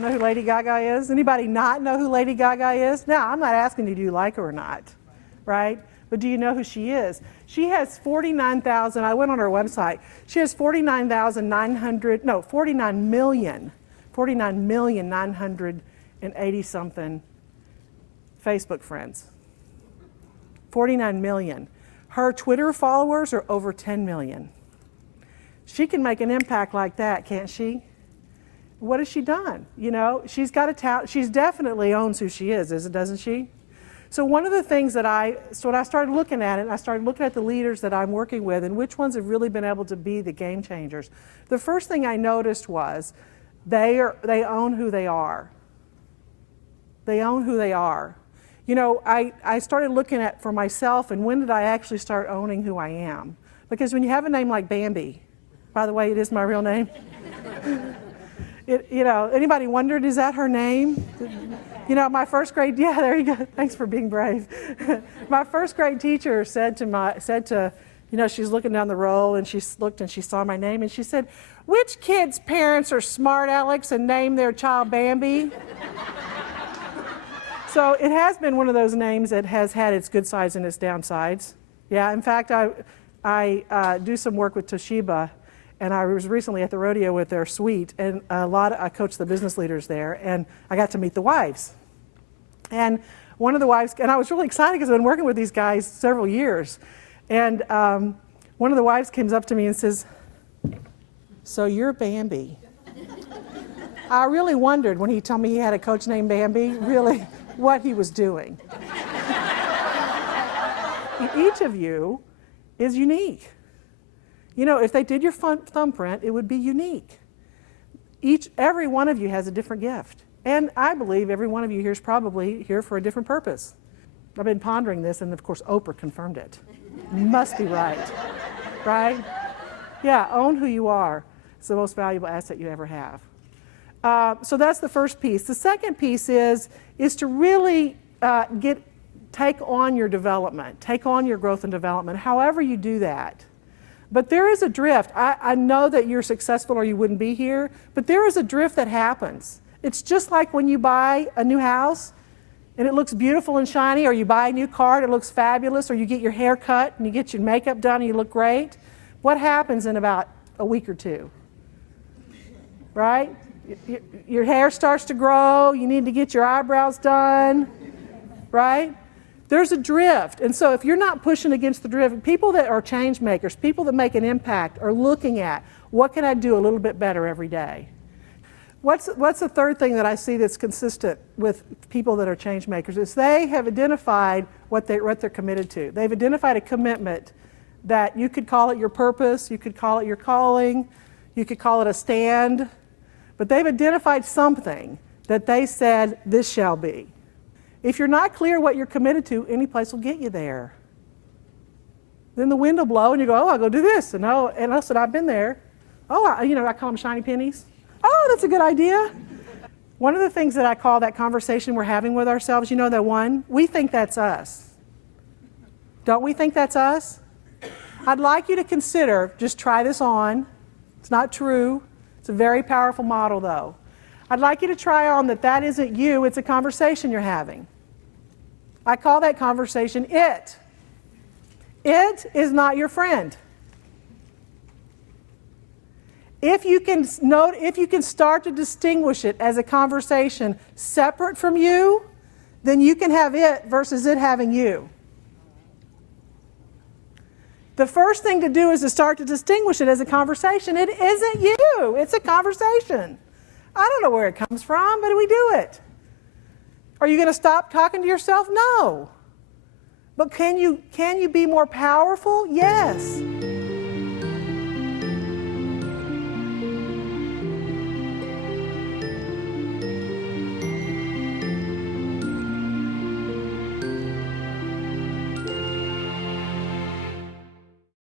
y'all know who Lady Gaga is? Anybody not know who Lady Gaga is? Now, I'm not asking you, do you like her or not, right? But do you know who she is? She has 49,000, I went on her website. She has 49,980 something Facebook friends. 49 million. Her Twitter followers are over 10 million. She can make an impact like that, can't she? What has she done? You know, she's got a talent. She's definitely owns who she is, doesn't she? So one of the things when I started looking at it, I started looking at the leaders that I'm working with and which ones have really been able to be the game changers. The first thing I noticed was they own who they are. They own who they are. You know, I started looking at for myself, and when did I actually start owning who I am? Because when you have a name like Bambi, by the way, it is my real name. You know, anybody wondered, is that her name? You know, my first grade, yeah, there you go. Thanks for being brave. My first grade teacher said to, you know, she's looking down the roll and she looked and she saw my name and she said, "Which kid's parents are smart Alex and named their child Bambi?" So it has been one of those names that has had its good sides and its downsides. Yeah, in fact, I do some work with Toshiba, and I was recently at the rodeo with their suite, and I coached the business leaders there, and I got to meet the wives. And one of the wives, and I was really excited because I've been working with these guys several years, and one of the wives comes up to me and says, "So you're Bambi." I really wondered when he told me he had a coach named Bambi, really what he was doing. Each of you is unique. You know, if they did your thumbprint, it would be unique. Every one of you has a different gift. And I believe every one of you here is probably here for a different purpose. I've been pondering this, and of course, Oprah confirmed it. Must be right. Right? Yeah, own who you are. It's the most valuable asset you ever have. So that's the first piece. The second piece is to really take on your development, take on your growth and development, however you do that. But there is a drift. I know that you're successful or you wouldn't be here, but there is a drift that happens. It's just like when you buy a new house and it looks beautiful and shiny, or you buy a new car and it looks fabulous, or you get your hair cut and you get your makeup done and you look great. What happens in about a week or two? Right? Your hair starts to grow, you need to get your eyebrows done, right? There's a drift. And so if you're not pushing against the drift, people that are change makers, people that make an impact are looking at, what can I do a little bit better every day? What's the third thing that I see that's consistent with people that are change makers is they have identified what they're committed to. They've identified a commitment that you could call it your purpose, you could call it your calling, you could call it a stand, but they've identified something that they said, this shall be. If you're not clear what you're committed to, any place will get you there. Then the wind will blow and you go, oh, I'll go do this. And I said, I've been there. Oh, I call them shiny pennies. Oh, that's a good idea. One of the things that I call that conversation we're having with ourselves, you know that one? We think that's us. Don't we think that's us? I'd like you to consider, just try this on. It's not true. It's a very powerful model though. I'd like you to try on that isn't you, it's a conversation you're having. I call that conversation it. It is not your friend. If you can start to distinguish it as a conversation separate from you, then you can have it versus it having you. The first thing to do is to start to distinguish it as a conversation. It isn't you, it's a conversation. I don't know where it comes from, but we do it. Are you going to stop talking to yourself? No. But can you be more powerful? Yes.